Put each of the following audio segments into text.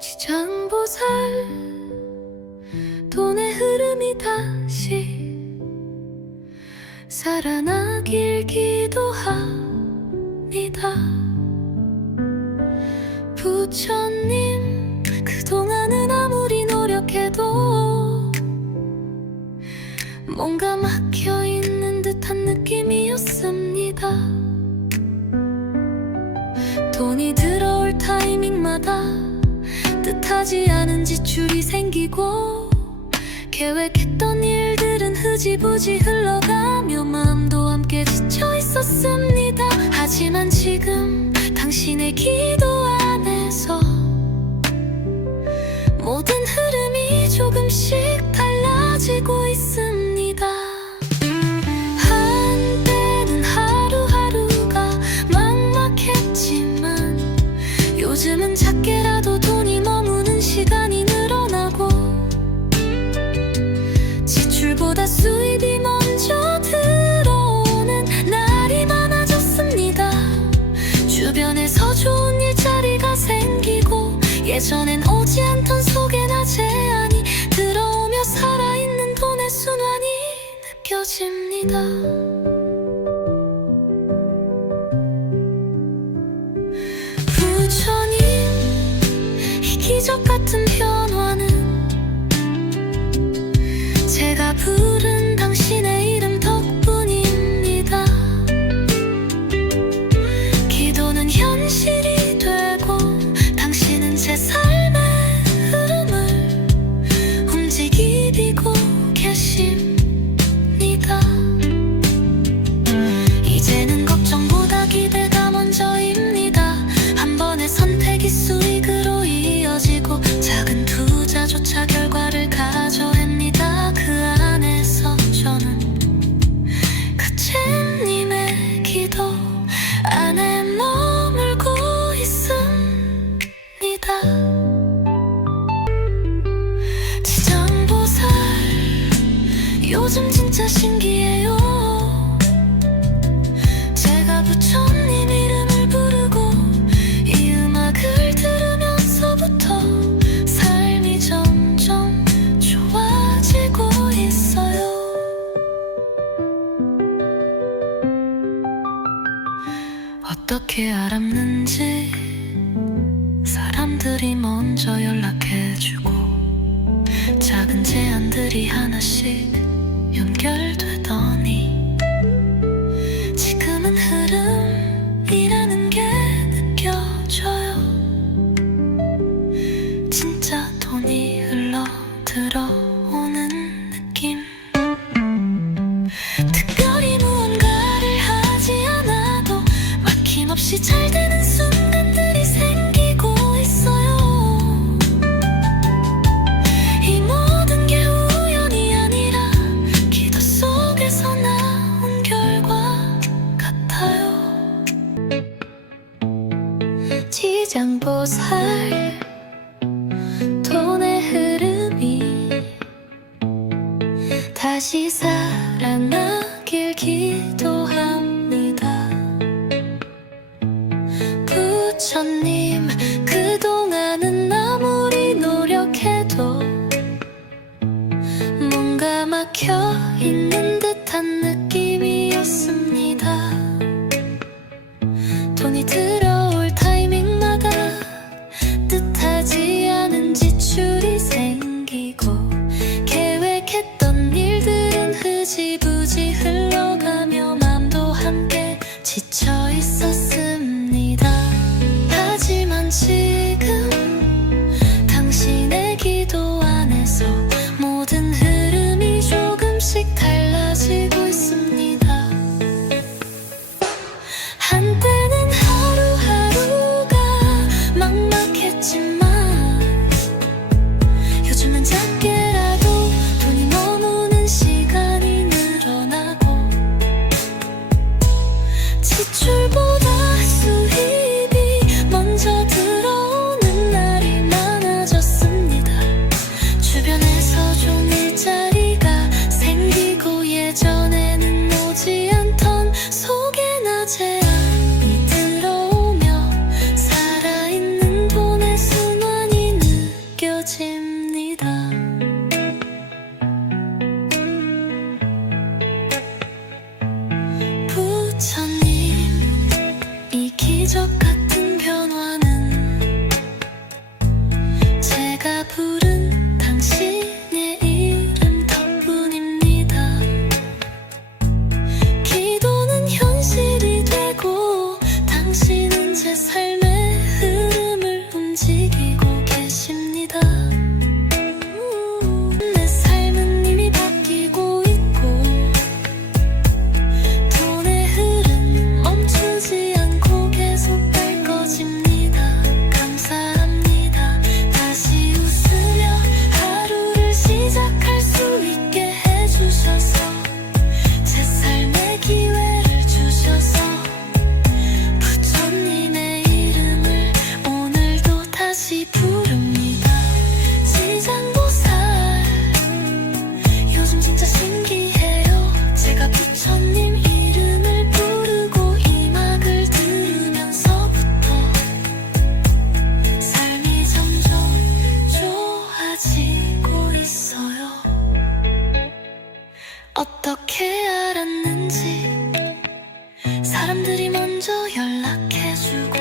지장보살 돈의 흐름이 다시 살아나길 기도합니다. 부처님, 그동안은 아무리 노력해도 뭔가 막혀있는 듯한 느낌이었습니다. 돈이 들어올 타이밍마다 뜻하지 않은 지출이 생기고 계획했던 일들은 흐지부지 흘러가며 마음도 함께 지쳐 있었습니다. 하지만 지금 당신의 기도 안에서 모든 흐름이 조금씩 달라지고 있습니다. 한때는 하루하루가 막막했지만 요즘은 작게라도 돈이 머무는 시간이 늘어나고 지출보다 수입이 먼저 들어오는 날이 많아졌습니다. 주변에서 좋은 일자리가 생기고 예전엔 오지 않던 소개나 제안이 들어오며 살아있는 돈의 순환이 느껴집니다. 부처님, 이 기적 같은 변화는 제가 부른 당신의 이름 덕분입니다. 기도는 현실이 되고 당신은 제 삶의 흐름을 움직이고 계십니다. 이제는 걱정보다 기대가 먼저입니다. 한 번의 선택이 수익으로 이어지고 작은 투자조차 결과를 가져옵니다. 그 안에서 저는 가체님의 기도 안에 머물고 있습니다. 지장보살, 요즘 진짜 신기해요. 제가 부처님 이름을 부르고 이 음악을 들으면서부터 삶이 점점 좋아지고 있어요. 어떻게 알았는지 사람들이 먼저 연락해주고 작은 제안들이 하나씩 연결되더니 지금은 흐름이라는 게 느껴져요. 진짜 돈이 흘러 들어오는 느낌. 특별히 무언가를 하지 않아도 막힘없이 잘 되는 순간들이 생기고 있어요. 이 모든 게 우연이 아니라 기도 속에서 나온 결과 같아요. 지장보살, 돈의 흐름이 다시 살아나길 기도합니다. 부처님, 그동안은 아무리 노력해도 뭔가 막혀있는 듯한 느낌이었습니다. 돈이 들어올 타이밍마다 뜻하지 않은 지출이 생기고 계획했던 일들은 흐지부지 흘러가며 맘도 함께 지쳐 있었습니다. 하지만 지금 당신의 기도 안에서 모든 흐름이 조금씩 달라지고 있습니다. 한때는 하루하루가 막막했지만 요즘은 작게라도 돈이 머무는 시간이 늘어나고 지출보다 수입이 먼저 들어오는 날이 많아졌습니다. 주변에서 좋은 일자리가 생기고 예전에는 오지 않던 소개나 제안이 들어오며 살아있는 돈의 순 움직이고 계십니다. 내 삶은 이미 바뀌고 있고 돈의 흐름 멈추지 않고 계속 갈 것입니다. 감사합니다. 다시 웃으며 하루를 시작할 수 있게 해주셔서 제 삶의 기회를 주셔서 부처님의 이름을 오늘도 다시 부릅니다. 지장보살 요즘 진짜 신기해요. 제가 부처님 이름을 부르고 이 음악을 들으면서부터 삶이 점점 좋아지고 있어요. 어떻게 알았는지 사람들이 먼저 연락해주고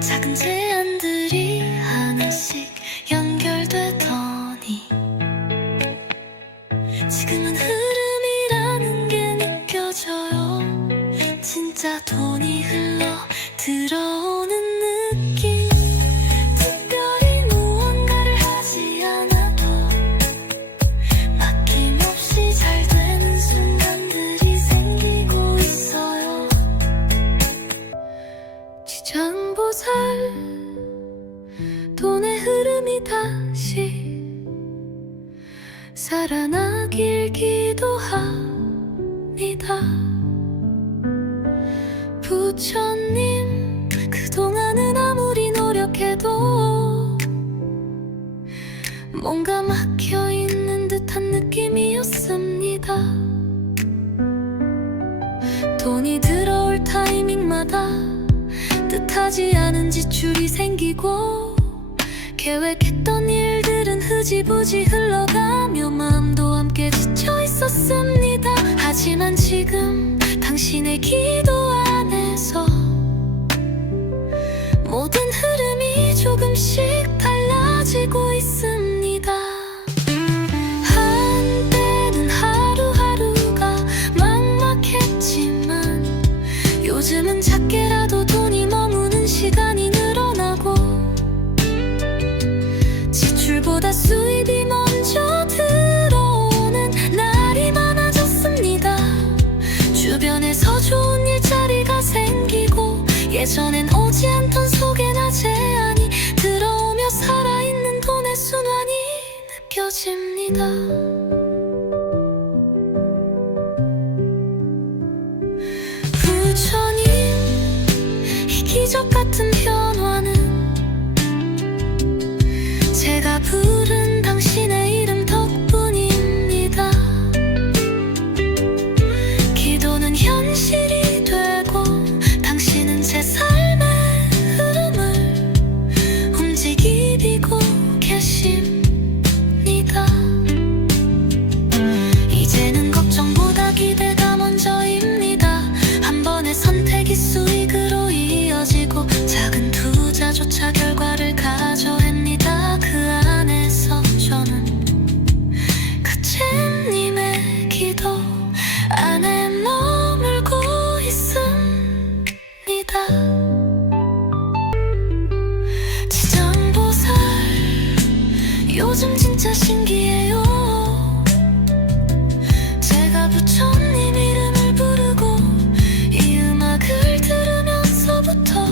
작은 제안들이 하나씩 연결되더니 지금은 흐름이라는 게 느껴져요. 진짜 돈이 흘러 들어오는 느낌. 특별히 무언가를 하지 않아도 막힘없이 잘 되는 순간들이 생기고 있어요. 지장보살 돈의 흐름이 다시 살아나길 기도합니다. 부처님 그동안은 아무리 노력해도 뭔가 막혀있는 듯한 느낌이었습니다. 돈이 들어올 타이밍마다 뜻하지 않은 지출이 생기고 계획했던 일들은 흐지부지 흘러가며 마음도 함께 지쳐 있었습니다. 하지만 지금 당신의 기도 안에서 모든 흐름이 조금씩 달라지고 있습니다. 한때는 하루하루가 막막했지만 요즘은 작게라도 돈이 머무는 시간이 늘어나고 지출보다 수입이 먼저 들어오는 날이 많아졌습니다. 주변에서 좋은 일자리가 생기고 예전엔 오지 않던 소개나 제안이 들어오며 살아있는 돈의 순환이 느껴집니다. 부처님 이 기적 같은 변화는 제가 부른 당신의 이름 덕분입니다. 기도는 현실이 되고 당신은 제 삶의 흐름을 움직이고 계십니다. 이제는 걱정보다 기대가 먼저입니다. 한 번의 선택이 수익으로 이어지고 작은 투자조차 결과를 가져옵니다. 그 안에서 저는 가체님의 기도 안에 머물고 있습니다. 지장보살 요즘 진짜 신기해요. 제가 부처님 이름을 부르고 이 음악을 들으면서부터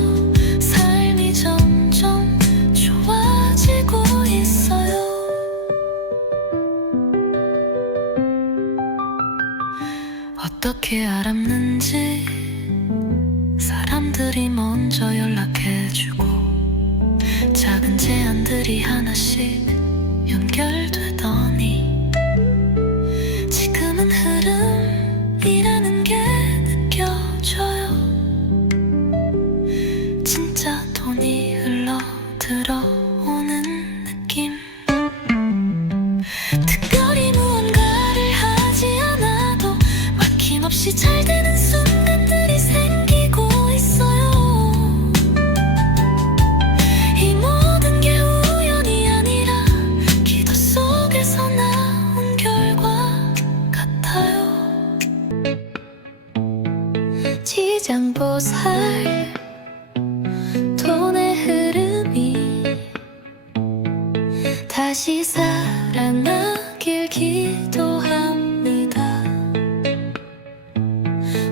삶이 점점 좋아지고 있어요. 어떻게 알았는지 사람들이 먼저 연락해주고 작은 제안들이 하나씩 연결되더니 지금은 흐름이라는 게 느껴져요. 진짜 돈이 흘러 들어오는 느낌. 특별히 무언가를 하지 않아도 막힘없이 잘 되는 순간들이 생기고 있어요. 이 모든 게 우연이 아니라 기도 속에서 나온 결과 같아요. 지장보살 돈의 흐름이 다시 살아나길 기도합니다.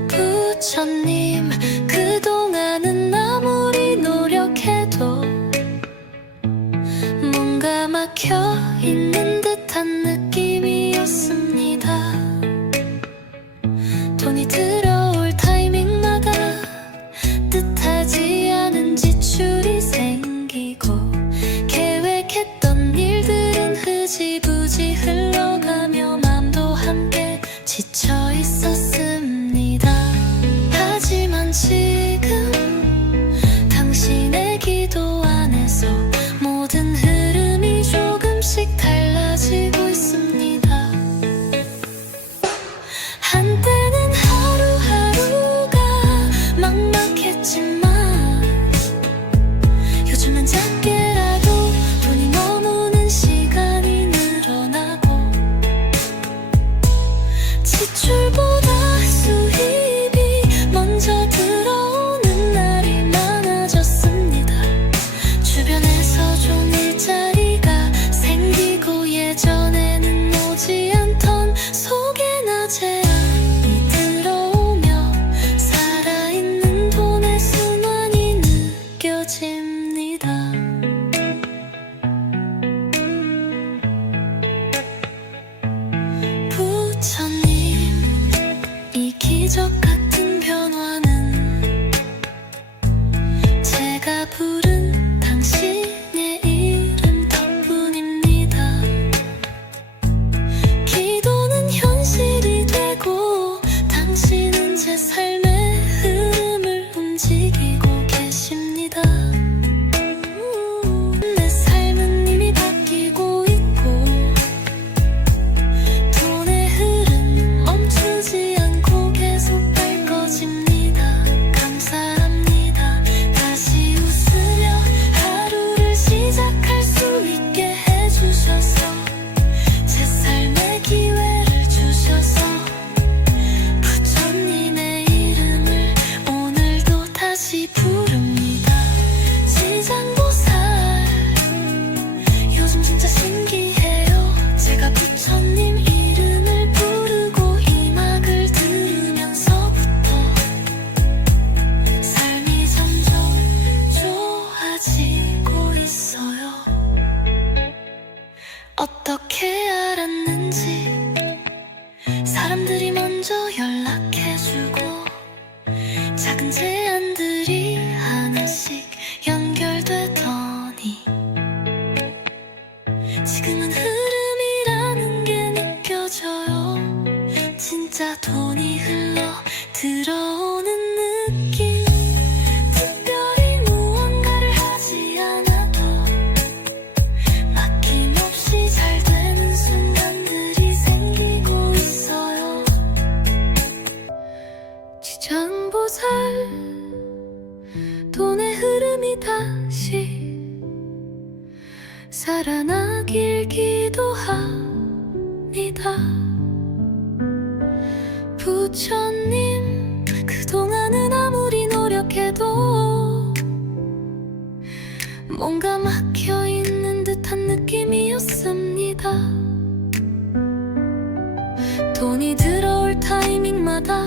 부처님, 그동안은 아무리 노력해도 뭔가 막혀있는 듯한 느낌이었습니다. 돈이 들어올 타이밍마다 뜻하지 않은 지출이 생기고 계획했던 일들은 흐지부지 흘러가며 맘도 함께 지쳐 있었습니다. 하지만 지금 당신의 기도 안에서 모든 흐름이 조금씩 달라지고 있습니다. 한때는 하루하루가 막막했지만 요즘은 작게라도 돈이 머무는 시간이 늘어나고 지출보다 수입이 먼저 들어오는 날이 많아졌습니다. 주변에서 좋은 일자리가 생기고 예전에는 오지 않던 속에나 제안이 들어오며 살아있는 돈의 순환이 느껴집니다. 부처님, 이 기적 같은 변화는 제가 부른 당신의 이름 덕분입니다. 기도는 현실이 되고 당신은 제 삶의 흐름을 움직이고 계십니다. 내 삶은 이미 바뀌고 있고 돈의 흐름 멈추지 않고 계속 밝아집니다. 감사합니다. 다시 웃으며 하루를 시작할 수 있게 해주셔서 제 삶의 기회를 주셔서 부처님의 이름을 오늘도 다시 부릅니다. 지장보살, 요즘 진짜 신기해요. 제가 부처님 이름을 부르고 이 음악을 들으면서부터 삶이 점점 좋아지고 있어요. 어떻게 알았는지 사람들이 먼저 연락해주고 작은 제안들이 하나씩 연결되더니 지금은 흐름이라는 게 느껴져요. 진짜 돈이 흘러 들어오는 느낌. 특별히 무언가를 하지 않아도 막힘없이 잘 되는 순간들이 생기고 있어요. 지장보살, 돈의 흐름이 다시 살아나길 기도합니다. 부처님, 그동안은 아무리 노력해도 뭔가 막혀있는 듯한 느낌이었습니다. 돈이 들어올 타이밍마다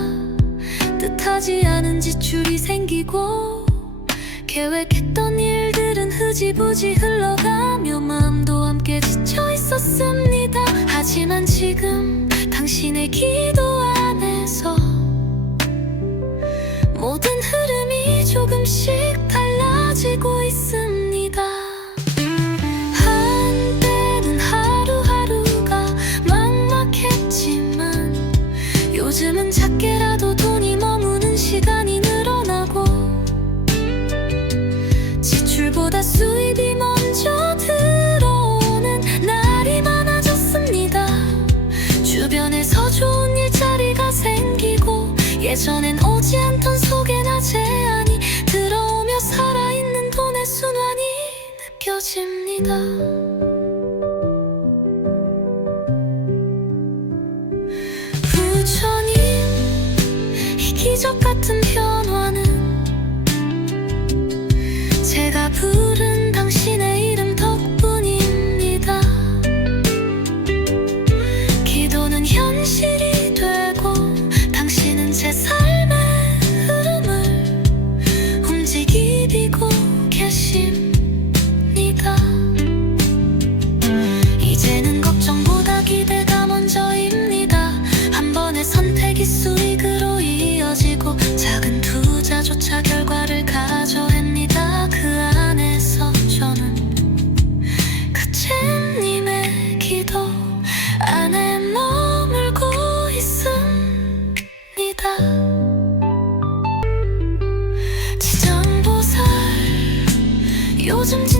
뜻하지 않은 지출이 생기고 계획했던 일들은 흐지부지 흘러가며 마음도 함께 지쳐 있었습니다. 하지만 지금 당신의 기도 안에서 모든 흐름이 조금씩 달라지고 있습니다. 한때는 하루하루가 막막했지만 요즘은 작게라도 돈이 머무는 시간이 늘어나고 지출보다 수입이 먼저 들어오는 날이 많아졌습니다. 주변에서 좋은 일자리가 생기고 예전엔 오지 않던 속에나 제안이 들어오며 살아있는 돈의 순환이 느껴집니다. 부처님, 이 기적 같은 변화는 제가 부른 당신의 이름 덕분입니다.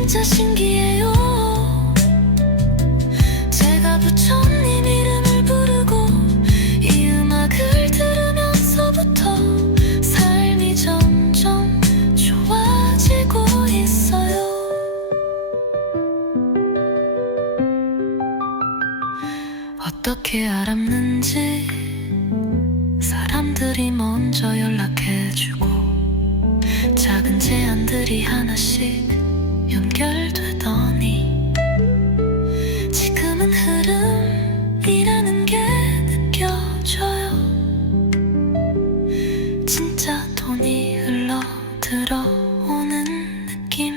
진짜 신기해요. 제가 부처님 이름을 부르고 이 음악을 들으면서부터 삶이 점점 좋아지고 있어요. 어떻게 알았는지 사람들이 먼저 연락해주고 작은 제안들이 하나씩 연결되더니 지금은 흐름이라는 게 느껴져요. 진짜 돈이 흘러 들어오는 느낌.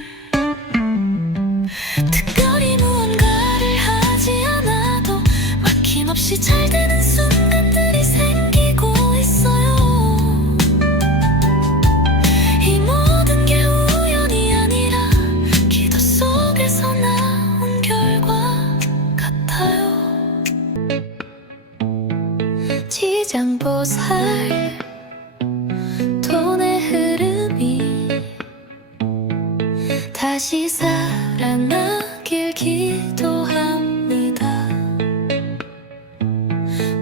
특별히 무언가를 하지 않아도 막힘없이 잘 되는 순간들이 생기고 있어요. 이 모든 게 우연이 아니라 기도 속에서 나온 결과 같아요. 지장보살 돈의 흐름이 다시 살아나길 기도합니다.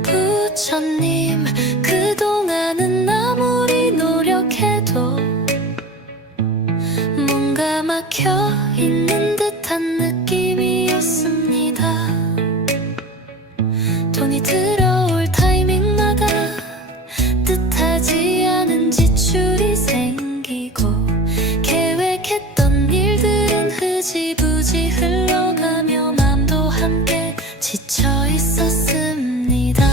부처님, 그동안은 아무리 노력해도 뭔가 막혀있는 듯한 느낌이었습니다. 돈이 들어올 타이밍마다 뜻하지 않은 지출이 생기고 계획했던 일들은 흐지부지 흘러가며 맘도 함께 지쳐 있었습니다.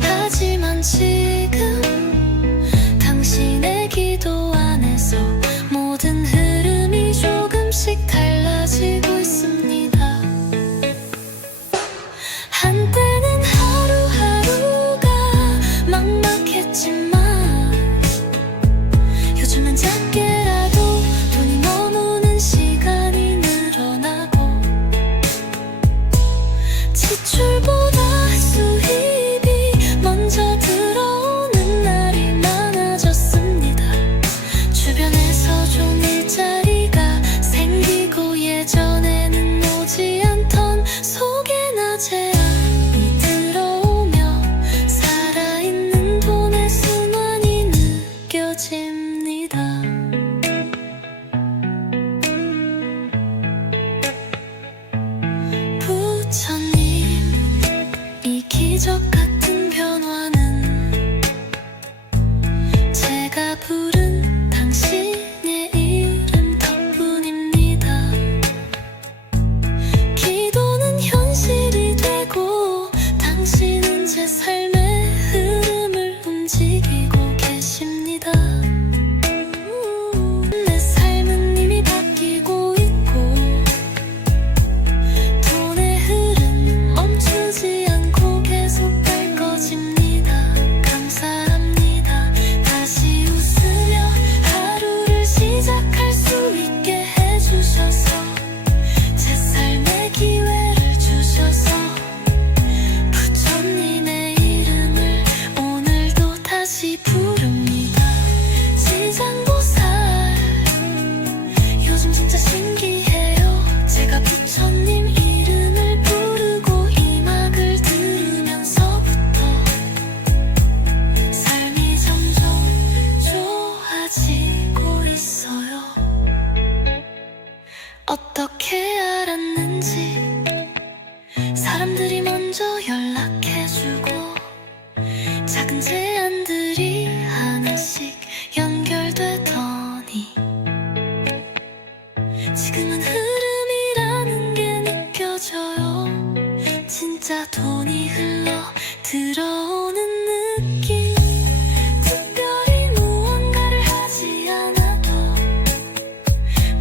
하지만 지금 당신의 기도 안에서 모든 흐름이 조금씩 달라지고 있습니다. 한때는 하루하루가 막막했지만 요즘은 작게라도 돈이 머무는 시간이 늘어나고 지출보다 수입이 먼저 들어오는 날이 많아졌습니다. 주변에서 좋은 일자리가 생기고 예전에는 오지 않던 속에나 제안이 들어오며 살아있는 돈의 순환이 느껴집니다. 부처님, 이 기적 같은 변화는 제가 부른 당신의 이름 덕분입니다. 기도는 현실이 되고 당신은 제 삶의 흐름을 움직이고 계십니다. 내 삶은 이미 바뀌고 있고 돈의 흐름 멈추지 않고 계속 갈 것입니다. 감사합니다. 다시 웃으며 하루를 시작할 수 있게 해주셔서 제 삶의 기회를 주셔서 부처님의 이름을 오늘도 다시 부릅니다. 지장보살, 요즘 진짜 신기해요. 제가 부처님 이름을 부르고 이 음악을 들으면서부터 삶이 점점 좋아지고 있어요. 어떻게 알았는지 사람들이 먼저 연락해주고 작은 제안들이 하나씩 연결되더니 지금은 흐름이라는 게 느껴져요. 진짜 돈이 흘러 들어오는 느낌. 특별히 무언가를 하지 않아도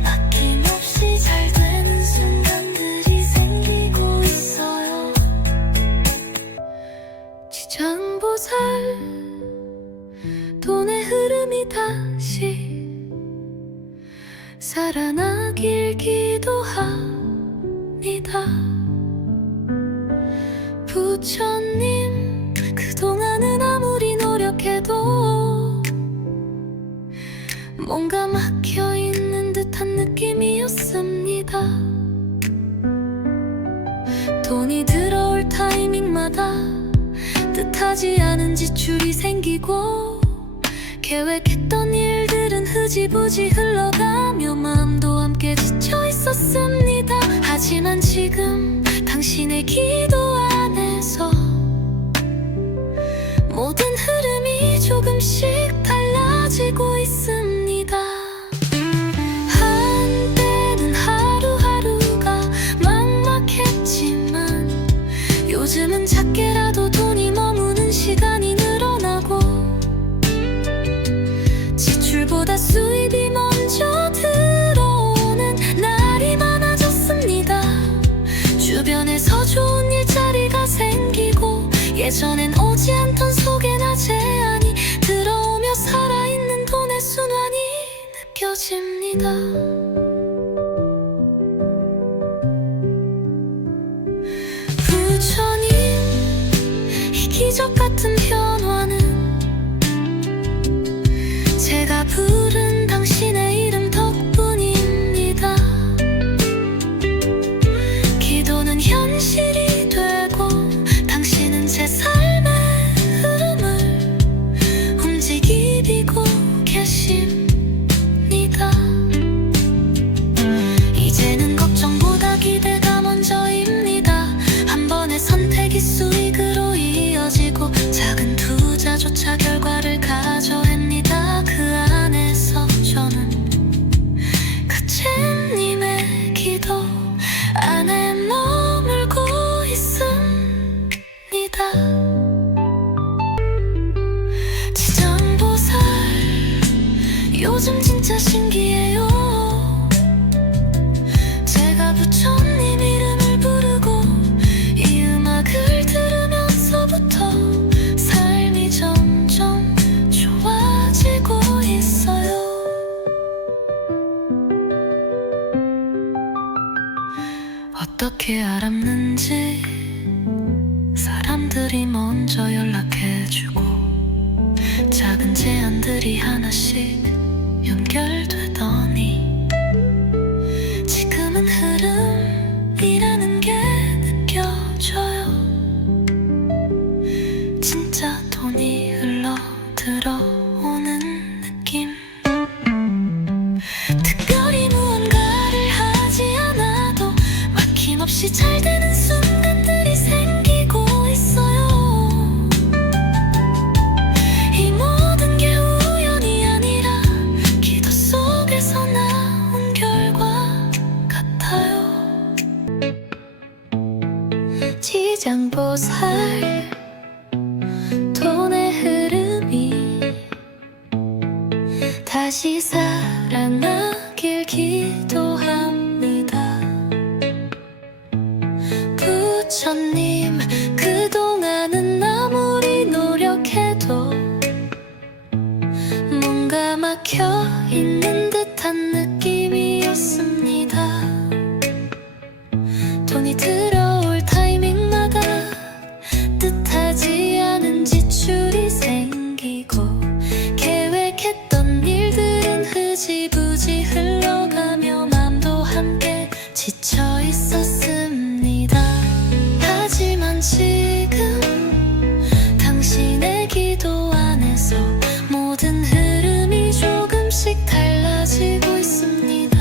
막힘없이 잘 되는 순간들이 생기고 있어요. 지장보살, 돈의 흐름이 다시 살아나길 기도합니다. 부처님, 그동안은 아무리 노력해도 뭔가 막혀있는 듯한 느낌이었습니다. 돈이 들어올 타이밍마다 뜻하지 않은 지출이 생기고 계획했던 일들은 흐지부지 흘러가며 마음도 함께 지쳐 있었습니다. 하지만 지금 당신의 기도 안에서 모든 흐름이 조금씩 달라지고 있습니다. 한때는 하루하루가 막막했지만 요즘은 작게라도 돈이 머무는 시간이 늘어나고 지출보다 수입이 먼저 들어오는 날이 많아졌습니다. 주변에서 좋은 일자리가 생기고 예전엔 오지 않던 소개나 제안이 들어오며 살아있는 돈의 순환이 느껴집니다. 부처님, 이 기적 같은 변화는 제가 부른 당신의 이름 덕분입니다. 기도는 현실이 되고 당신은 제 삶의 흐름을 움직이고 계십니다. 이제는 걱정보다 기대가 먼저입니다. 한 번의 선택이 수익으로 이어지고 작은 투자조차 결과를 가져옵니다. 그 안에서 저는 그체님의 기도 안에 머물고 있습니다. 지장보살, 요즘 진짜 신기해요. 제가 부처님 이름을 부르고 이 음악을 들으면서부터 삶이 점점 좋아지고 있어요. 어떻게 알았는지 사람들이 먼저 연락해주고 작은 제안들이 하나씩 연결되더니 지금은 흐름이라는 게 느껴져요. 진짜 돈이 흘러 들어오는 느낌. 특별히 무언가를 하지 않아도 막힘없이 잘 되는 순간들이 생기고 있어요. 이 모든 게 우연이 아니라 기도 속에서 나온 결과 같아요. 지장보살, 돈의 흐름이 다시 살아나길 기도합니다. 부처님, 그동안은 아무리 노력해도 뭔가 막혀있는 듯한 느낌이었습니다. 돈이 들어올 타이밍마다 뜻하지 않은 지출이 생기고 계획했던 일들은 흐지부지 흘러가며 맘도 함께 지쳐 있었습니다. 하지만 지금 당신의 기도 안에서 모든 흐름이 조금씩 달라지고 있습니다.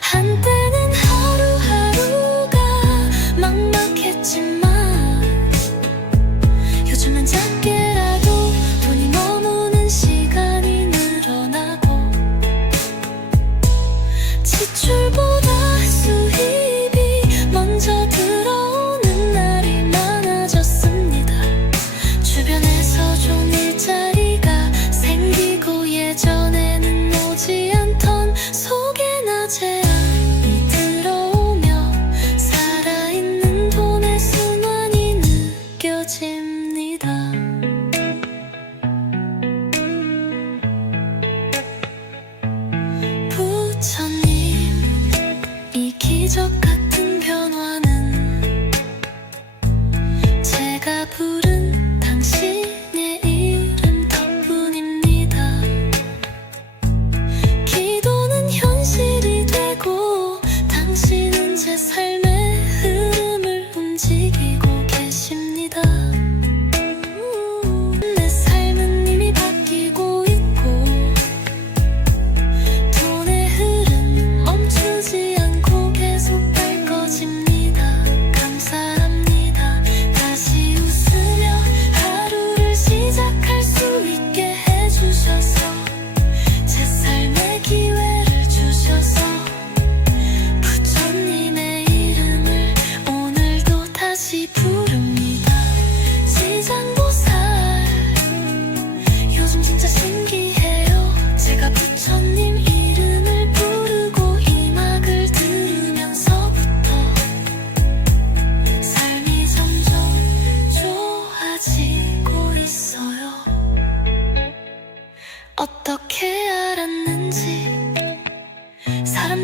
한때는 하루하루가 막막했지만 요즘은 작게라도 돈이 머무는 시간이 늘어나고 지출보다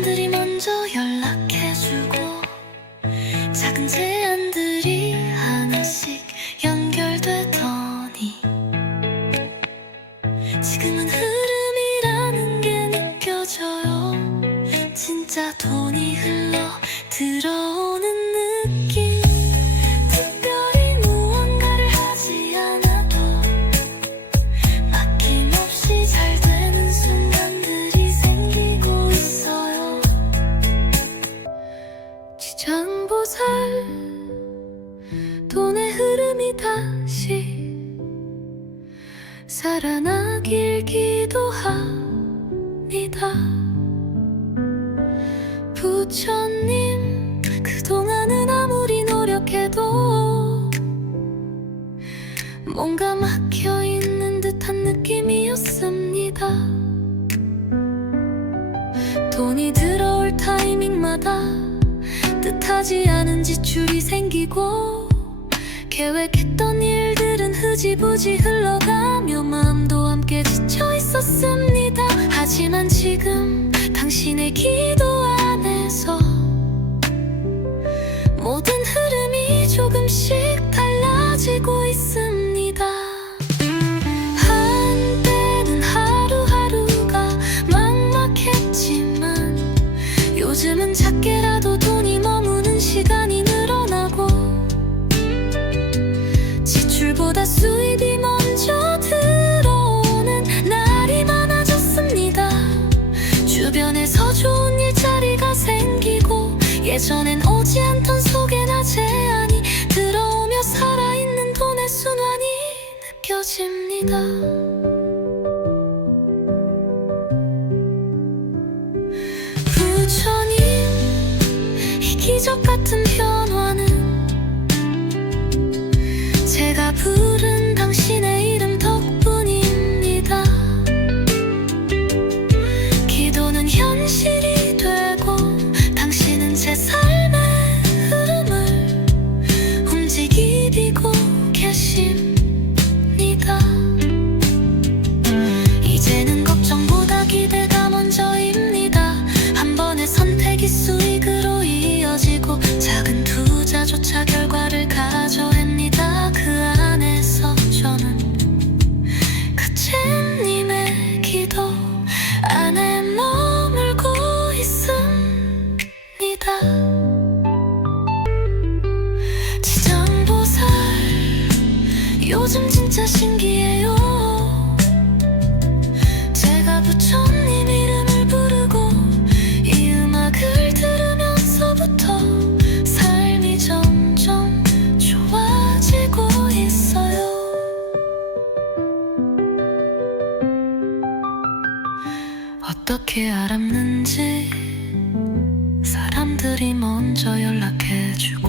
사람들이 먼저 연락해주고 작은 제안들이 하나씩 연결되더니 지금은 흐름이라는 게 느껴져요. 진짜 돈이 흘러 들어오는 느낌. 특별히 무언가를 하지 않아도 막힘없이 잘 되는 순간들이 생기고 있어요. 지장보살 돈의 흐름이 다시 살아나길 기도합니다. 부처님, 그동안은 아무리 노력해도 뭔가 막혀있는 듯한 느낌이었습니다. 돈이 들어올 타이밍마다 뜻하지 않은 지출이 생기고 계획했던 일들은 흐지부지 흘러가며 마음도 함께 지쳐 있었습니다. 하지만 지금 당신의 기도 안에서 모든 흐름이 조금씩 달라지고 있습니다. 한때는 하루하루가 막막했지만 요즘은 작게라도 돈이 머무는 시간이 늘어나고 지출보다 수입이 먼저 들어오는 날이 많아졌습니다. 주변에서 좋은 일자리가 생기고 예전엔 오지 않던 소개나 제안이 들어오며 살아있는 돈의 순환이 느껴집니다. 부처님, 이 기적 같은 변화는 제가 부른 당신의 이름 덕분입니다. 기도는 현실이 되고 당신은 제 삶의 흐름을 움직이고 계십니다. 이제는 걱정보다 기대가 먼저입니다. 한 번의 선택이 수익으로 이어지고 작은 투자조차 결과를 가져옵니다. 그 안에서 저는 가체님의 기도 안에 머물고 있습니다. 지장보살, 요즘 진짜 신기해요. 제가 부처님 이름을 부르고 이 음악을 들으면서부터 삶이 점점 좋아지고 있어요. 어떻게 알았는지 사람들이 먼저 연락해주고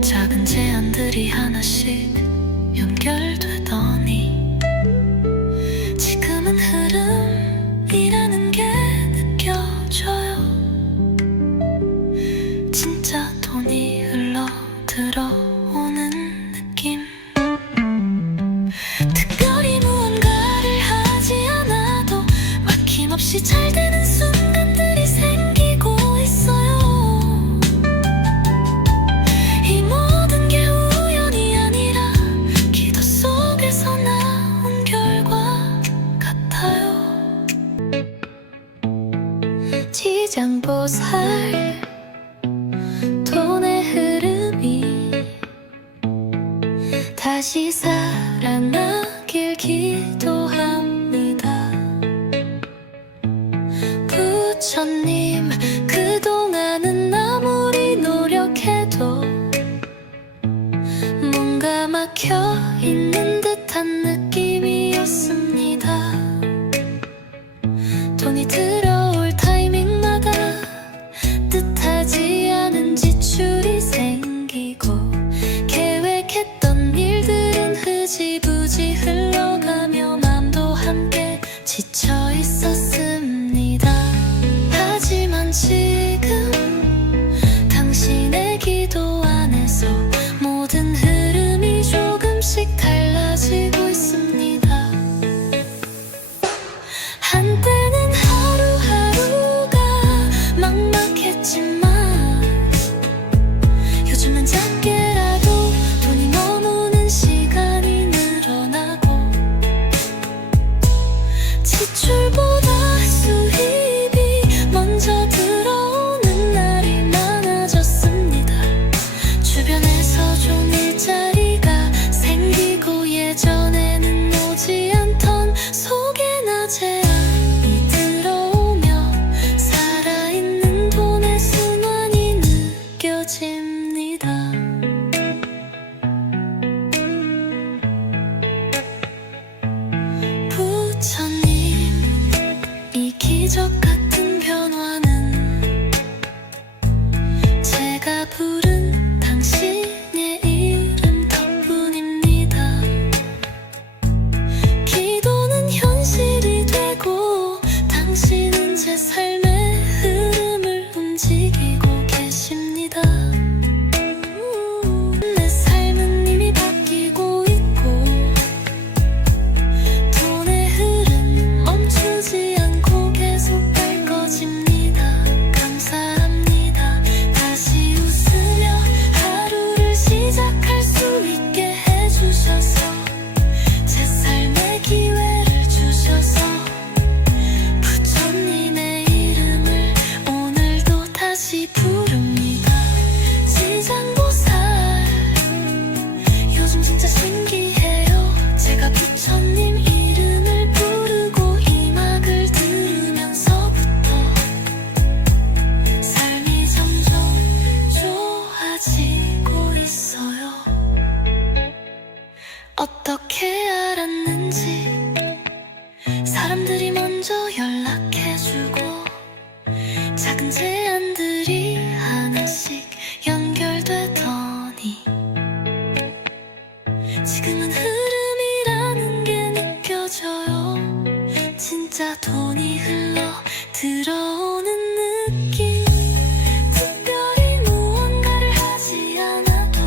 작은 제안들이 하나씩 연결되더니 지금은 흐름이라는 게 느껴져요. 진짜 돈이 흘러 들어오는 느낌. 특별히 무언가를 하지 않아도 막힘없이 잘 되는 순간들이 생기고 있어요. 이 모든 게 우연이 아니라 기도 속에서 나온 결과 같아요. 지장보살, 돈의 흐름이 다시 살아나길 기도합니다. 부처님, 그동안은 아무리 노력해도 뭔가 막혀있는 듯한 느낌이었습니다. 돈이 들어올 타이밍마다 뜻하지 않은 지출이 생기고 계획했던 일들은 흐지부지 작은 제안들이 하나씩 연결되더니 지금은 흐름이라는 게 느껴져요. 진짜 돈이 흘러 들어오는 느낌. 특별히 무언가를 하지 않아도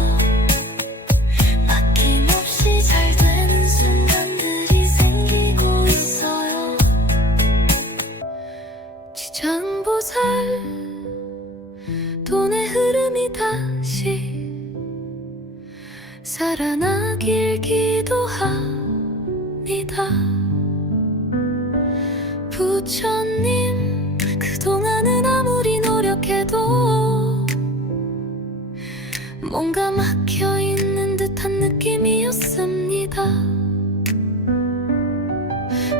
막힘없이 잘 되는 순간들이 생기고 있어요. 지장보살 돈의 흐름이 다시 살아나길 기도합니다. 부처님, 그동안은 아무리 노력해도 뭔가 막혀있는 듯한 느낌이었습니다.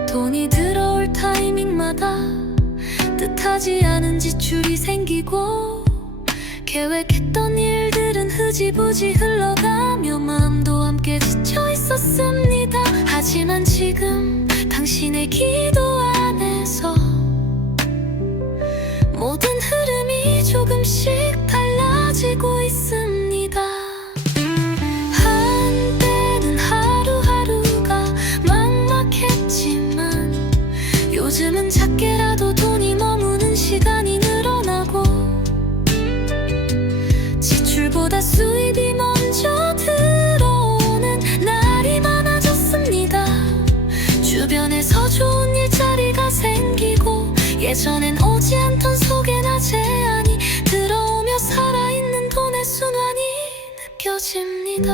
돈이 들어올 타이밍마다 뜻하지 않은 지출이 생기고 계획했던 일들은 흐지부지 흘러가며 마음도 함께 지쳐 있었습니다. 하지만 지금 당신의 기도 안에서 모든 흐름이 조금씩 달라지고 있습니다. 한때는 하루하루가 막막했지만 요즘은 작게라도 돈이 머무는 시간이 늘어나고 지출보다 수입이 먼저 들어오는 날이 많아졌습니다. 주변에서 좋은 일자리가 생기고 예전엔 오지 않던 소개나 제안이 들어오며 살아있는 돈의 순환이 느껴집니다.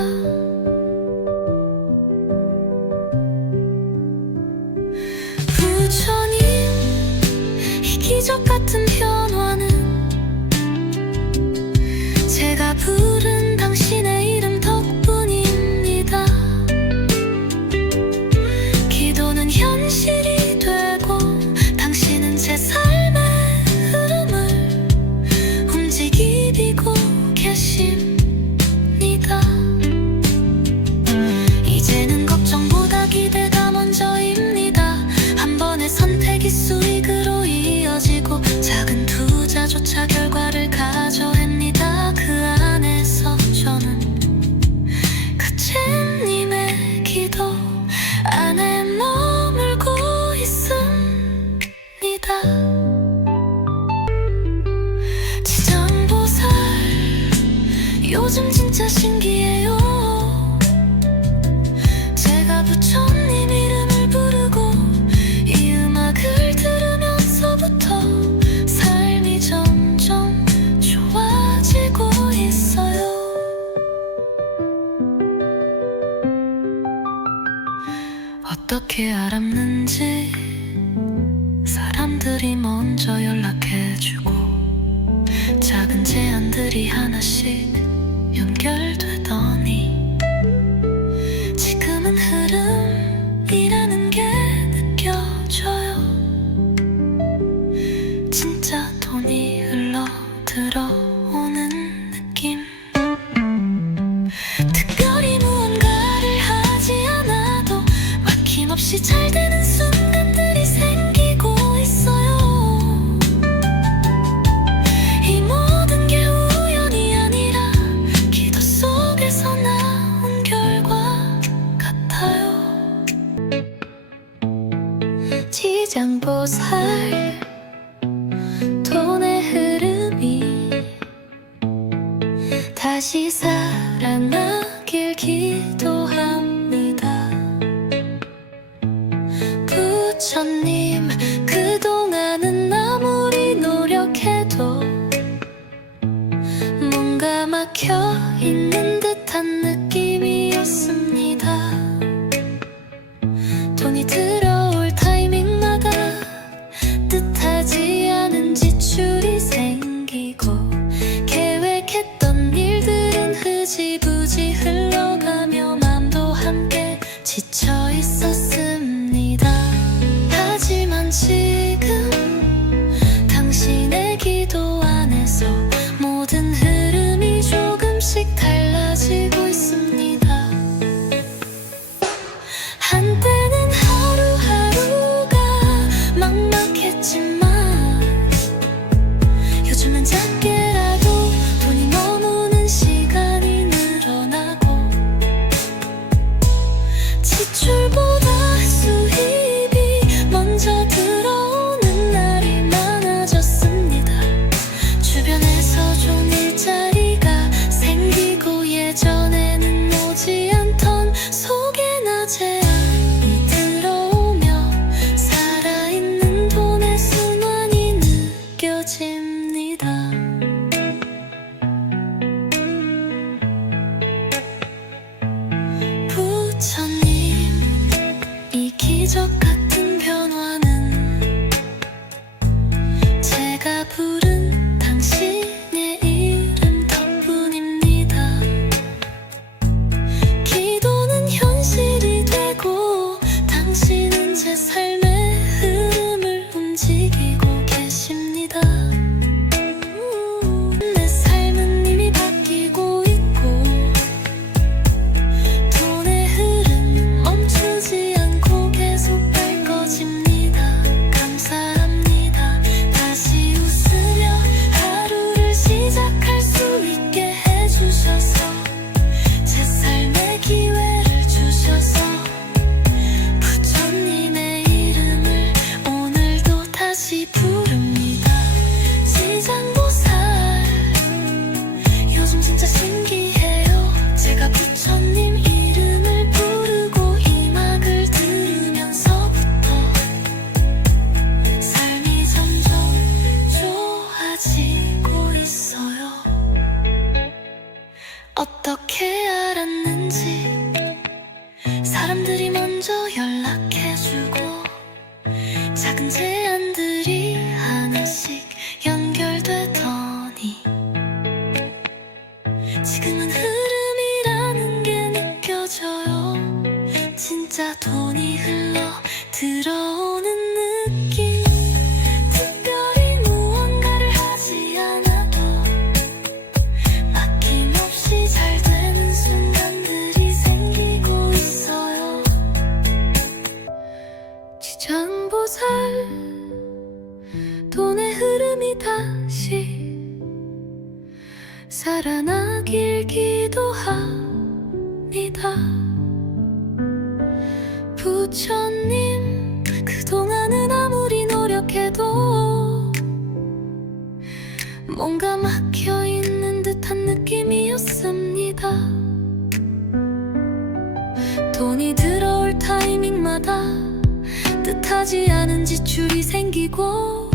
부처님, 이 기적 같은 변화는 제가 부른 당신의 이름 덕분입니다. 기도는 현실이 되고 당신은 제 삶의 흐름을 움직이고 계십니다. 이제는 걱정보다 기대가 먼저입니다. 한 번의 선택이 수익으로 이어지고 작은 투자조차 결과를 가져옵니다. 그 안에서 저는 가체님의 기도 안에 머물고 있습니다. 지장보살, 요즘 진짜 신기해요. 제가 부처님 이름을 부르고 이 음악을 들으면서부터 삶이 점점 좋아지고 있어요. 어떻게 알았는지 사람들이 먼저 연락해주고 작은 제안들이 하나씩 연결되더니 지금은 흐름이라는 게 느껴져요. 진짜 돈이 흘러 들어오는 느낌. 특별히 무언가를 하지 않아도 막힘없이 잘 되는 순간들이 생기고 있어요. 이 모든 게 우연이 아니라 기도 속에서 나온 결과 같아요. 지장보살, 돈의 흐름이 다시 살아나길 기도합니다. 부처님, 그동안은 아무리 노력해도 뭔가 막혀있는 듯한 느낌이었습니다. 돈이 들어올 타이밍마다 뜻하지 않은 지출이 생기고 계획했던 일들은 흐지부지 흘러가며 맘도 함께 지쳐 있었습니다. 하지만 지금 당신의 기도 안에서 모든 흐름이 조금씩 달라져 요즘은 작게라도 돈이 머무는 시간이 늘어나고 지출보다 수입이 먼저 들어오는 날이 많아졌습니다. 주변에서 좋은 일자리가 생기고 예전에는 오지 않던 속에나 제한이 들어오며 살아있는 돈의 순환이 느껴집니다. 부처님, 이 기적 같은 변화는 제가 부른 당신의 이름 덕분입니다. 기도는 현실이 되고 당신은 제 삶의 흐름을 움직이고 계십니다. 내 삶은 이미 바뀌고 있고 돈의 흐름 멈추지 않고 계속 밝아집니다. 감사합니다. 다시 웃으며 하루를 시작할 수 있게 해주셔서 제 삶의 기회를 주셔서 부처님의 이름을 오늘도 다시 부릅니다. 지장보살, 요즘 진짜 신기해요. 제가 부처님 이름을 부르고 이 음악을 들으면서부터 삶이 점점 좋아지고 있어요. 어떻게 알았는지 사람들이 먼저 연락해주고 작은 제안들이 하나씩 연결되더니 지금은 흐름이라는 게 느껴져요. 진짜 돈이 흘러 들어오는 느낌. 특별히 무언가를 하지 않아도 막힘없이 잘 되는 순간들이 생기고 있어요. 지장보살, 돈의 흐름이 다시 살아나길 기도합니다. 부처님, 그동안은 아무리 노력해도 뭔가 막혀있는 듯한 느낌이었습니다. 돈이 들어올 타이밍마다 뜻하지 않은 지출이 생기고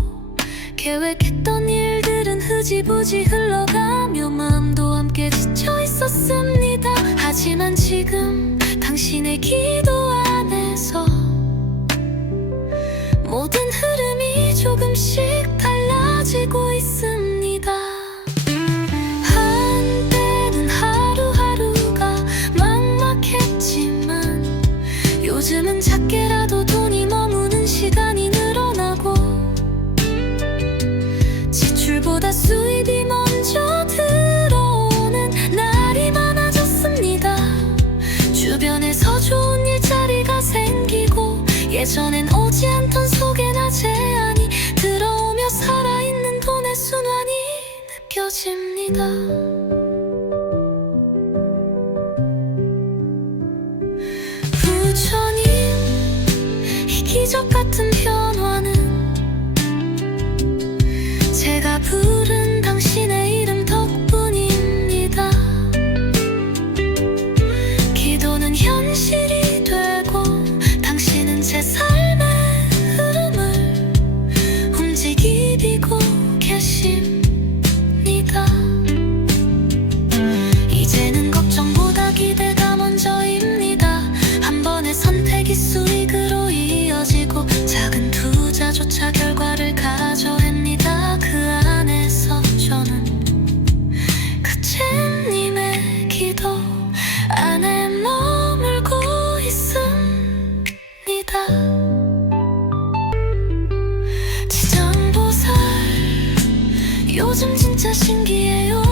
계획했던 일들은 흐지부지 흘러가며 마음도 함께 지쳐 있었습니다. 하지만 지금 당신의 기도 안에서 모든 흐름이 조금씩 달라지고 있습니다. 한때는 하루하루가 막막했지만 요즘은 작게라도 돈이 머무는 시간이 늘어나고 지출보다 수입이 먼저 들어오는 날이 많아졌습니다. 주변에서 좋은 일자리가 생기고 예전엔 오지 않던 속에나 제한이 들어오며 살아있는 돈의 순환이 느껴집니다. 부처님, 이 기적 같은 변화는 제가 부른 당신의 이름 덕분입니다. 기도는 현실이 되고 당신은 제 삶의 흐름을 움직이고 계십니다. 이제는 걱정보다 기대가 먼저입니다. 한 번의 선택이 수익으로 이어지고 작은 투자조차 결과를 가져옵니다. 그 안에서 저는 가치님의 기도 안에 머물고 있습니다. 지장보살, 요즘 진짜 신기해요.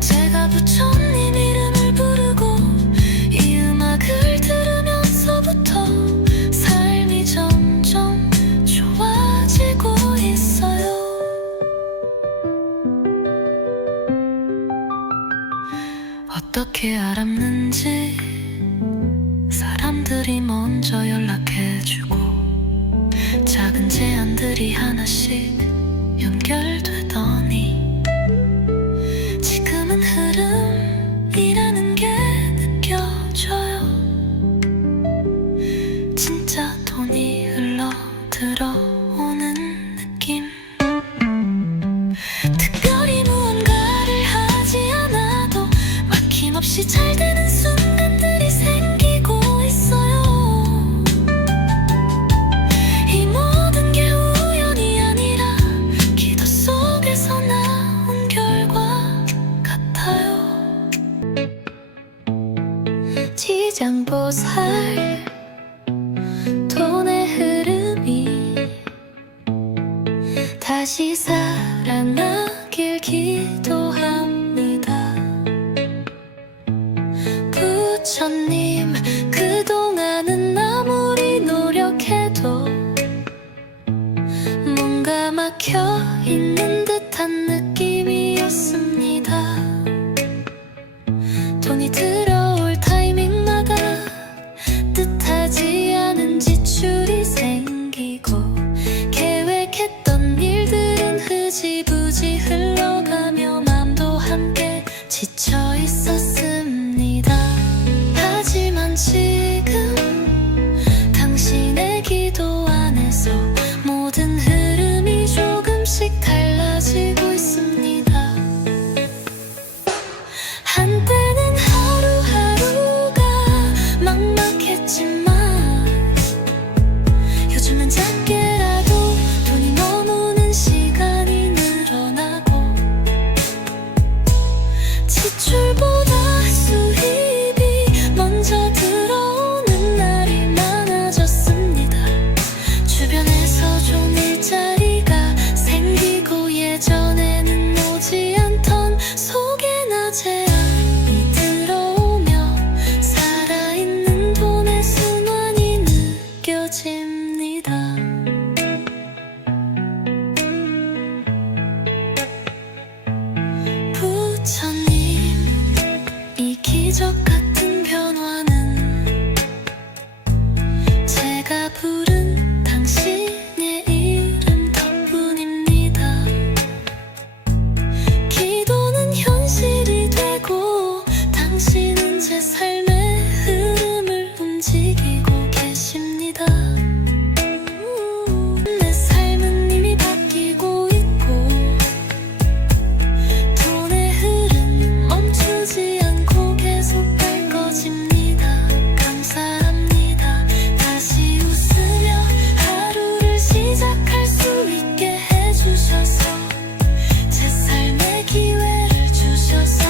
제가 부처님 이름을 부르고 이 음악을 들으면서부터 삶이 점점 좋아지고 있어요. 어떻게 알았는지 사람들이 먼저 연락해주고 작은 제안들이 하나씩 연결되더니 지금은 흐름이라는 게 느껴져요. 진짜 돈이 흘러 들어오는 느낌. 특별히 무언가를 하지 않아도 막힘없이 잘 되는 순간들이 생기고 있어요. 이 모든 게 우연이 아니라 기도 속에서 나온 결과 같아요. 지장보살 돈의 흐름이 다시 살아나길 기도합니다. 부처님, 그동안은 아무리 노력해도 뭔가 막혀있는 듯한 느낌이었습니다. 돈이 들어올 타이밍마다 뜻하지 않은 지출이 생기고 계획했던 일들은 흐지부지 흘러가며 맘도 함께 지쳐 있었습니다. 하지만 지금 당신의 기도 안에서 모든 흐름이 조금씩 달라지고 있습니다. 한때는 하루하루가 막막했지만 요즘은 작게라도 돈이 머무는 시간이 늘어나고 지출보다 수입이 먼저 들어오는 날이 많아졌습니다. 주변에서 좋은 일자리가 생기고 예전에는 오지 않던 속에나 제안이 들어오며 살아있는 돈의 순환이 느껴집니다. 부처님, 이 기적 같은 변화는 제가 부른 당신의 이름 덕분입니다. 기도는 현실이 되고 당신은 제 삶의 흐름을 움직이고 계십니다. 내 삶은 이미 바뀌고 있고 돈의 흐름 멈추지 않고 계속 갈 것입니다. 감사합니다. 다시 웃으며 하루를 시작할 수 있게 해주셔서 제 삶의 기회를 주셔서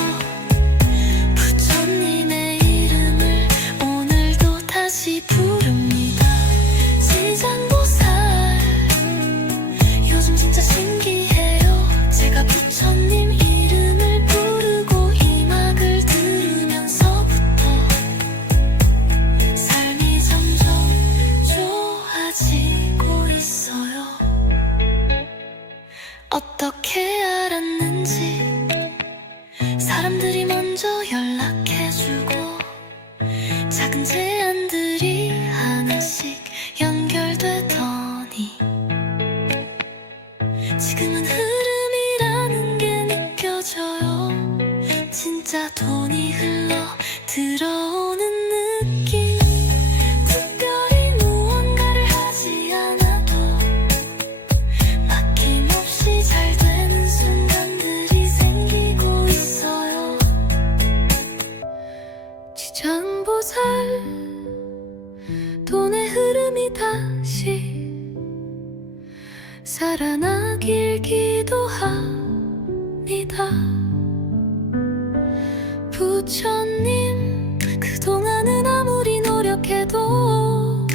부처님의 이름을 오늘도 다시 부릅니다. 지장보살, 요즘 진짜 신기해요. 제가 부처님 이름을 부르고 이 음악을 들으면서부터 삶이 점점 좋아지고 있어요. 어떻게 알았는지 사람들이 먼저 연락해주고 작은 제안들이 하나씩 연결되더니 지금은 흐름이라는 게 느껴져요. 진짜 돈이 흘러 들어오는 느낌. 특별히 무언가를 하지 않아도 막힘없이 잘 되는 순간들이 생기고 있어요. 지장보살, 돈의 흐름이 다시 살아나길 기도합니다. 부처님, 그동안은 아무리 노력해도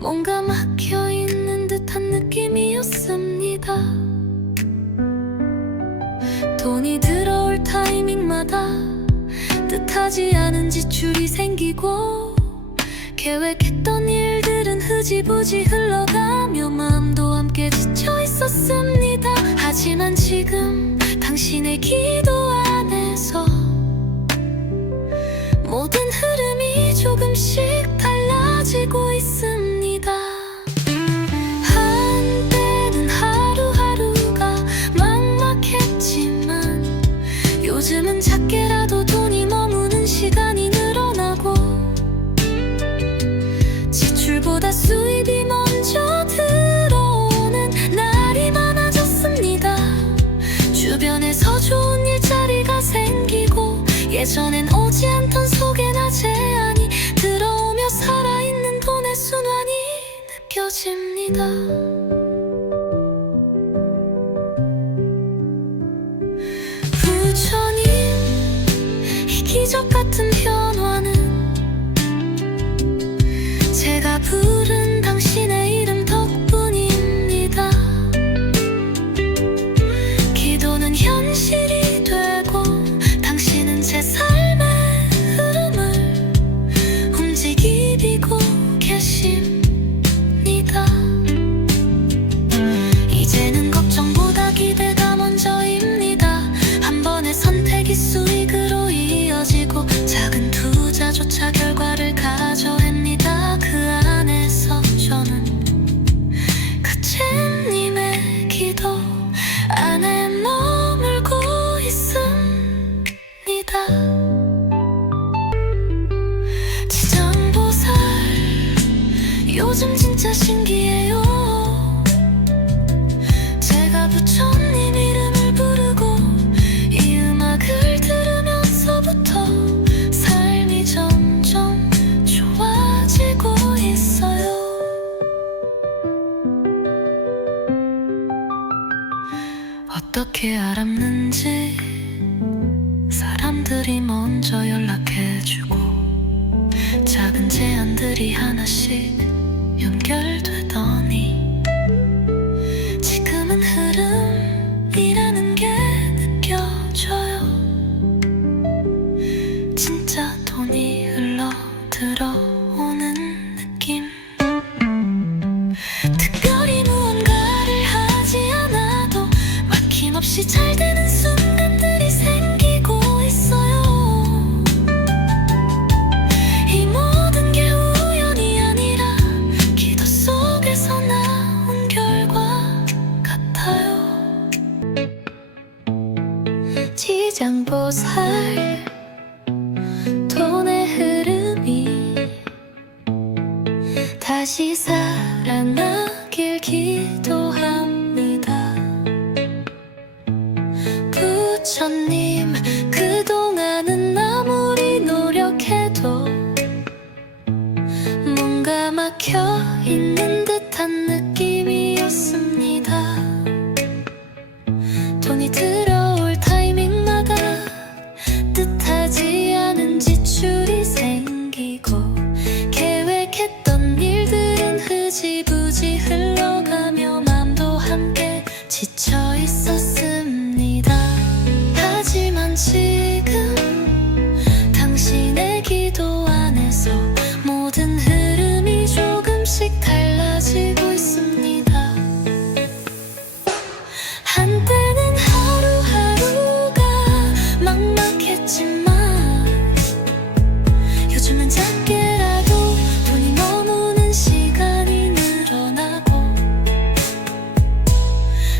뭔가 막혀있는 듯한 느낌이었습니다. 돈이 들어올 타이밍마다 뜻하지 않은 지출이 생기고 계획했던 일들은 흐지부지 흘러가며 마음도 함께 지쳐 있었습니다. 하지만 지금 당신의 기도 안에서 모든 흐름이 조금씩 달라지고 있습니다. 한때는 하루하루가 막막했지만 요즘은 작게라도 돈이 머무는 시간이 늘어나고 지출보다 수입이 먼저 들어오는 날이 많아졌습니다. 주변에서 좋은 일자리가 생기고 예전엔 오지 않던 소개나 제안이 들어오며 살아있는 돈의 순환이 느껴집니다. 부처님, 이 기적 같은 변화는 제가 부른 당신의 이름 덕분입니다. 기도는 현실이 되고 당신은 제 삶의 흐름을 움직이고 계십니다. 이제는 걱정보다 기대가 먼저입니다. 한 번의 선택이 수익으로 이어지고 작은 투자조차 결과를 가져옵니다. 그 안에서 저는 그체님의 기도 안에 머물고 있습니다. 지장보살, 요즘 진짜 신기해요. 제가 부처님 이름을 부르고 이 음악을 들으면서부터 삶이 점점 좋아지고 있어요. 어떻게 알았는지 사람들이 먼저 연락해주고 작은 제안들이 하나씩 연결되더니 지금은 흐름이라는 게 느껴져요. 진짜 돈이 흘러 들어오는 느낌. 특별히 무언가를 하지 않아도 막힘없이 잘 되는 순간들이 생기고 있어요. 이 모든 게 우연이 아니라 기도 속에서 나온 결과 같아요. 지장보살, 돈의 흐름이 다시 살아나길 기도합니다. 부처님, 그동안은 아무리 노력해도 뭔가 막혀있는 듯한 느낌이었습니다. 돈이 들어올 타이밍마다 뜻하지 않은 지출이 생기고 계획했던 일들은 흐지부지 흘러가며 맘도 함께 지쳐 있었습니다. 하지만 지금 당신의 기도 안에서 모든 흐름이 조금씩 달라지고 있습니다. 한때는 하루하루가 막막했지만 요즘은 작게라도 돈이 머무는 시간이 늘어나고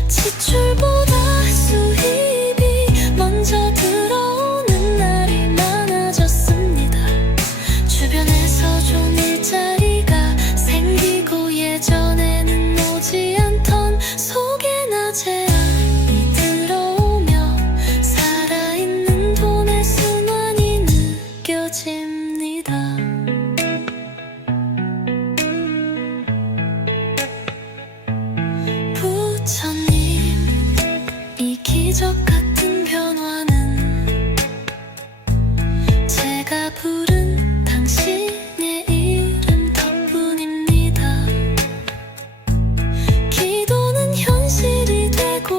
지출보다 수입이 먼저 들어오는 날이 많아졌습니다. 주변에서 좋은 일자리가 생기고 예전에는 오지 않던 소개나 제안이 들어오며 살아있는 돈의 순환이 느껴집니다. 부처님, 이 기적 같은 변화는 제가 부른 당신의 이름 덕분입니다. 기도는 현실이 되고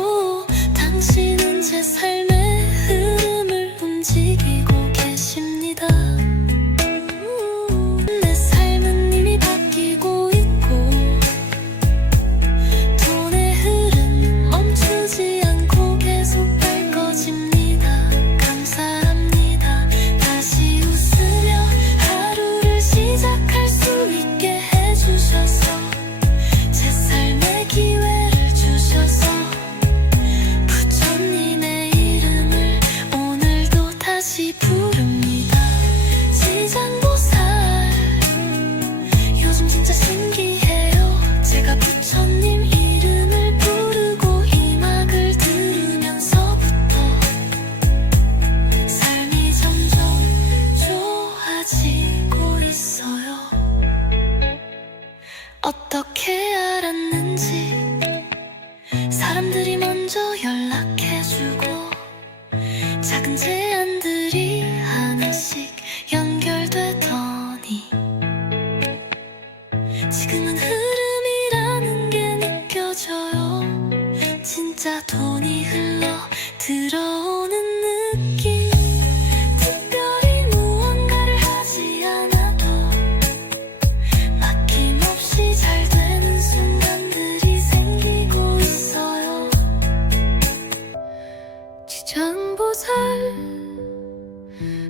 사람들이 먼저 연락해주고 작은 제안들이 하나씩 연결되더니 지금은 흐름이라는 게 느껴져요. 진짜 돈이 흘러 들어오는 느낌. 특별히 무언가를 하지 않아도 막힘없이 잘 되는 순간들이 생기고 있어요. 지장보살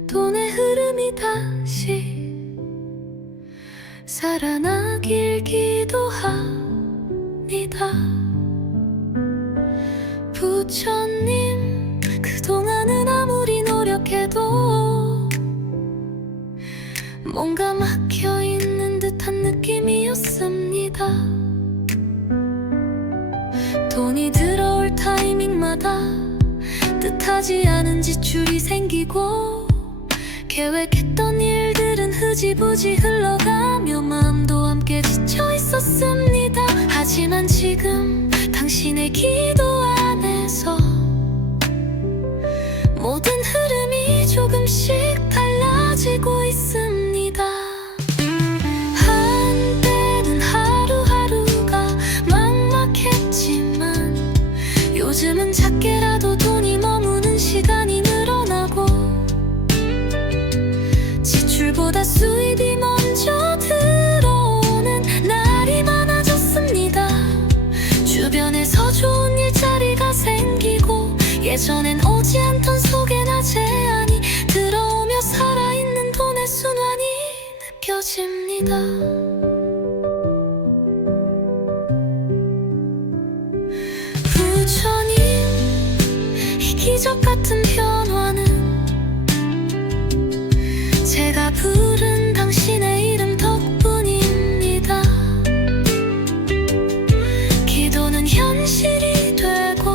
돈의 흐름이 다시 살아나길 기도합니다. 부처님, 그동안은 아무리 노력해도 뭔가 막혀있는 듯한 느낌이었습니다. 돈이 들어올 타이밍마다 뜻하지 않은 지출이 생기고 계획했던 일들은 흐지부지 흘러가며 마음도 함께 지쳐 있었습니다. 하지만 지금 당신의 기도 안에서 모든 흐름이 조금씩 달라지고 있습니다. 한때는 하루하루가 막막했지만 요즘은 작게라도 돈이 머무는 시간이 늘어나고 지출보다 수입이 먼저 들어오는 날이 많아졌습니다. 주변에서 좋은 일자리가 생기고 예전엔 오지 않던 소개나 제안이 들어오며 살아있는 돈의 순환이 느껴집니다. 부처님, 이 기적 같은 변화는 제가 부른 당신의 이름 덕분입니다. 기도는 현실이 되고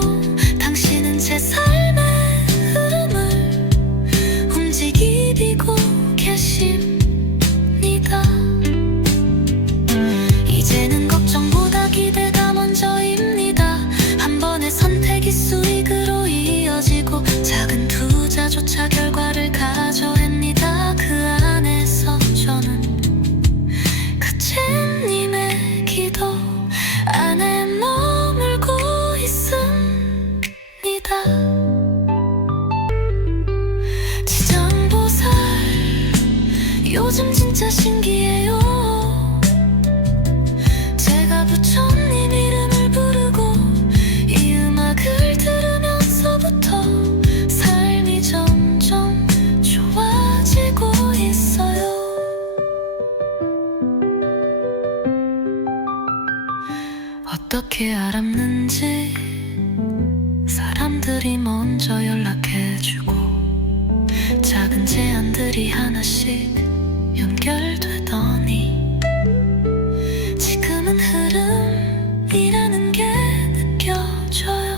당신은 제 삶의 흐름을 움직이고 계십니다. 이제는 걱정보다 기대가 먼저입니다. 한 번의 선택이 수익으로 이어지고 작은 투자조차 결과를 가져옵니다. 그 안에서 저는 가체님의 기도 안에 머물고 있습니다. 지장보살, 요즘 진짜 신기해요. 제가 부처님 이름을 부르고 이 음악을 들으면서부터 삶이 점점 좋아지고 있어요. 어떻게 알았는지 사람들이 먼저 연락해주고 작은 제안들이 하나씩 연결되더니 지금은 흐름이라는 게 느껴져요.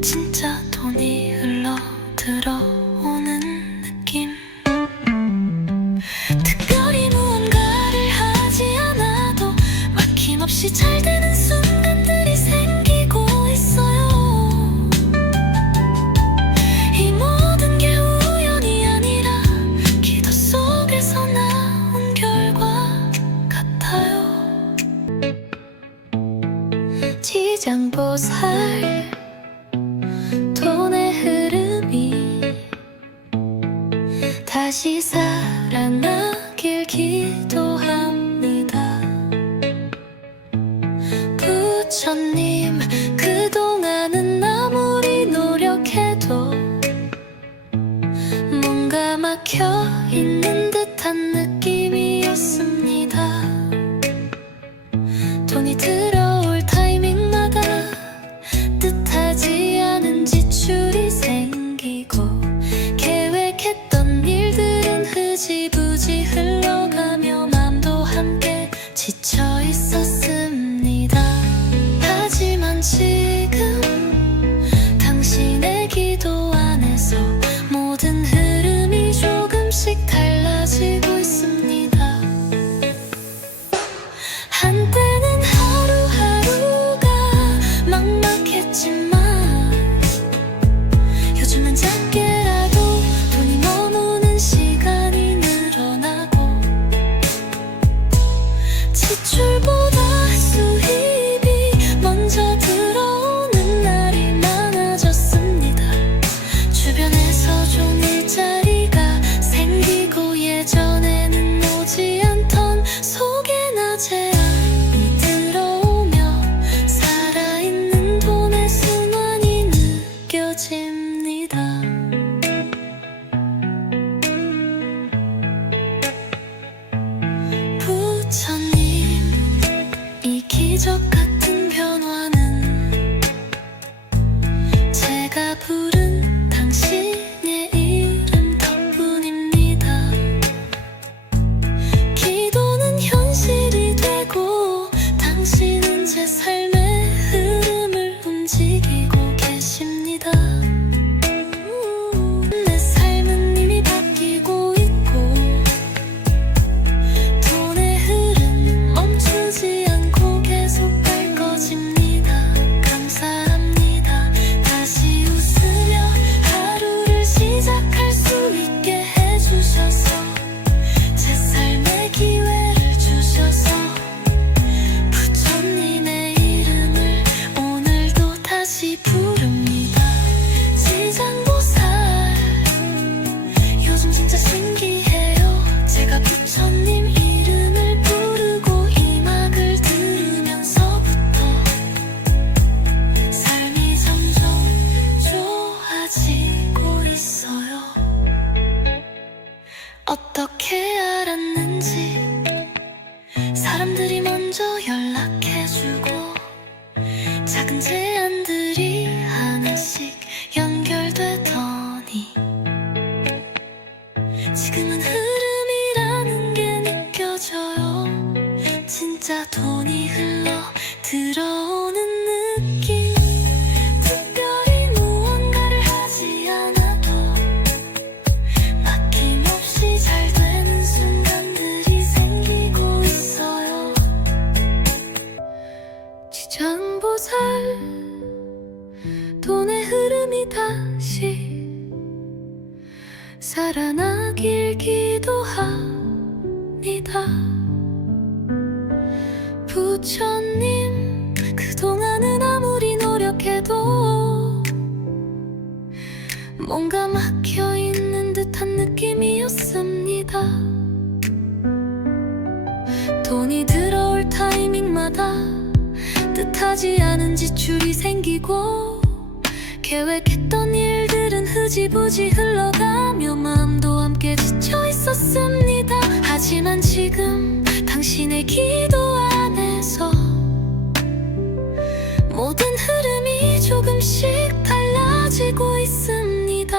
진짜 돈이 흘러 들어오는 느낌. 특별히 무언가를 하지 않아도 막힘없이 잘 되는 순간들이 생기고 있어요. 이 모든 게 우연이 아니라 기도 속에서 나온 결과 같아요. 지장보살, 돈의 흐름이 다시 살아나길 기도합니다. 부처님, 그동안은 아무리 노력해도 뭔가 막혀있는 듯한 느낌이었습니다. 돈이 들어올 타이밍마다 뜻하지 않은 지출이 생기고 계획했던 일들은 흐지부지 흘러가며 맘도 함께 지쳐 있었습니다. 하지만 작은 제안들이 하나씩 연결되더니 지금은 흐름이라는 게 느껴져요. 진짜 돈이 흘러 들어오는 느낌. 특별히 무언가를 하지 않아도 막힘없이 잘 되는 순간들이 생기고 있어요. 지장보살 돈의 흐름이 다시 살아나길 기도합니다. 부처님, 그동안은 아무리 노력해도 뭔가 막혀있는 듯한 느낌이었습니다. 돈이 들어올 타이밍마다 뜻하지 않은 지출이 생기고 계획했던 일들은 흐지부지 흘러가며 마음도 함께 지쳐 있었습니다. 하지만 지금 당신의 기도 안에서 모든 흐름이 조금씩 달라지고 있습니다.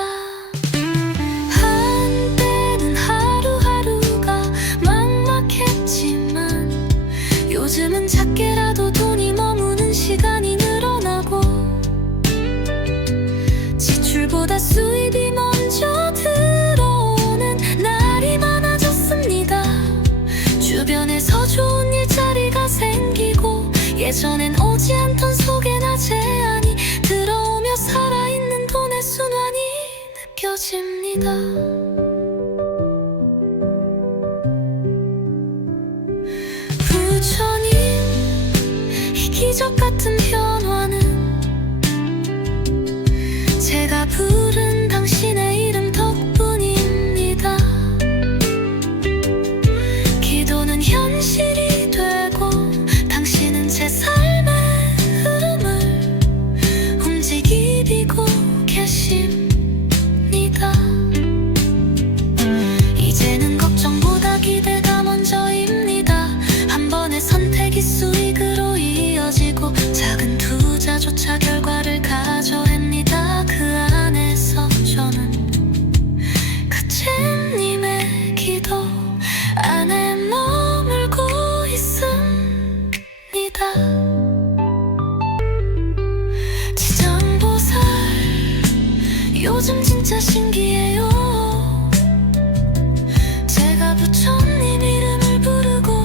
한때는 하루하루가 막막했지만 요즘은 작게라도 돈이 머무는 시간이 늘어나고 지출보다 수입이 먼저 들어오는 날이 많아졌습니다. 주변에서 좋은 일자리가 생기고 예전엔 오지 않던 소개나 제안이 들어오며 살아있는 돈의 순환이 느껴집니다. 부처님, 이 기적 같은 변화는 제가 부른 당신의 이름 덕분입니다. 기도는 현실이 되고 당신은 제 삶의 흐름을 움직이고 계십니다. 이제는 걱정보다 기대가 먼저입니다. 한 번의 선택이 수익으로 이어지고 작은 투자조차 결과를 가져옵니다. 그 안에서 저는 가체님의 기도 안에 머물고 있습니다. 지장보살, 요즘 진짜 신기해요. 제가 부처님 이름을 부르고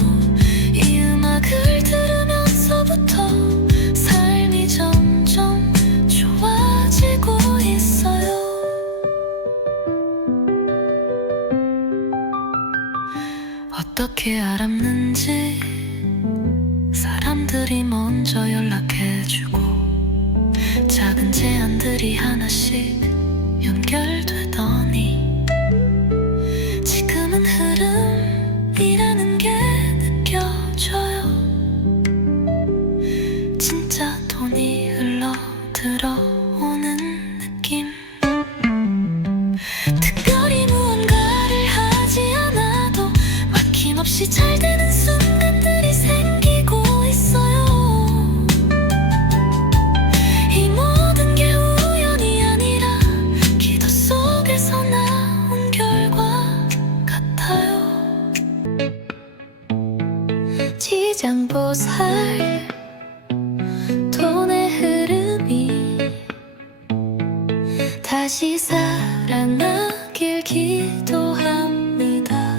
이 음악을 들으면서부터 삶이 점점 좋아지고 있어요. 어떻게 알았는지 사람들이 먼저 연락해주고 작은 제안들이 하나씩 연결되더니 지금은 흐름이라는 게 느껴져요. 진짜 돈이 흘러 들어오는 느낌. 특별히 무언가를 하지 않아도 막힘없이 잘 되는 순간들이 생기고 있어요. 이 모든 게 우연이 아니라 기도 속에서 나온 결과 같아요. 지장보살, 돈의 흐름이 다시 살아나길 기도합니다.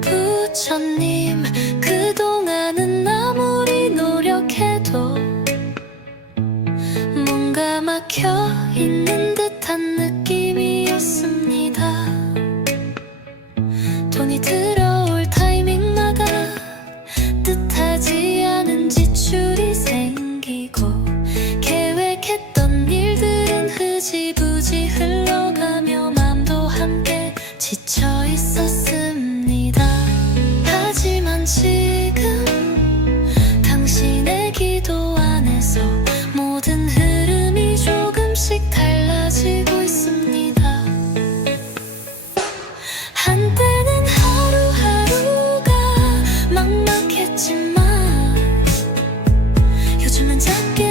부처님, 그동안은 아무리 노력해도 뭔가 막혀있는 듯한 느낌이었습니다. 돈이 들어올 타이밍마다 뜻하지 않은 지출이 생기고 계획했던 일들은 흐지부지 소중한 작게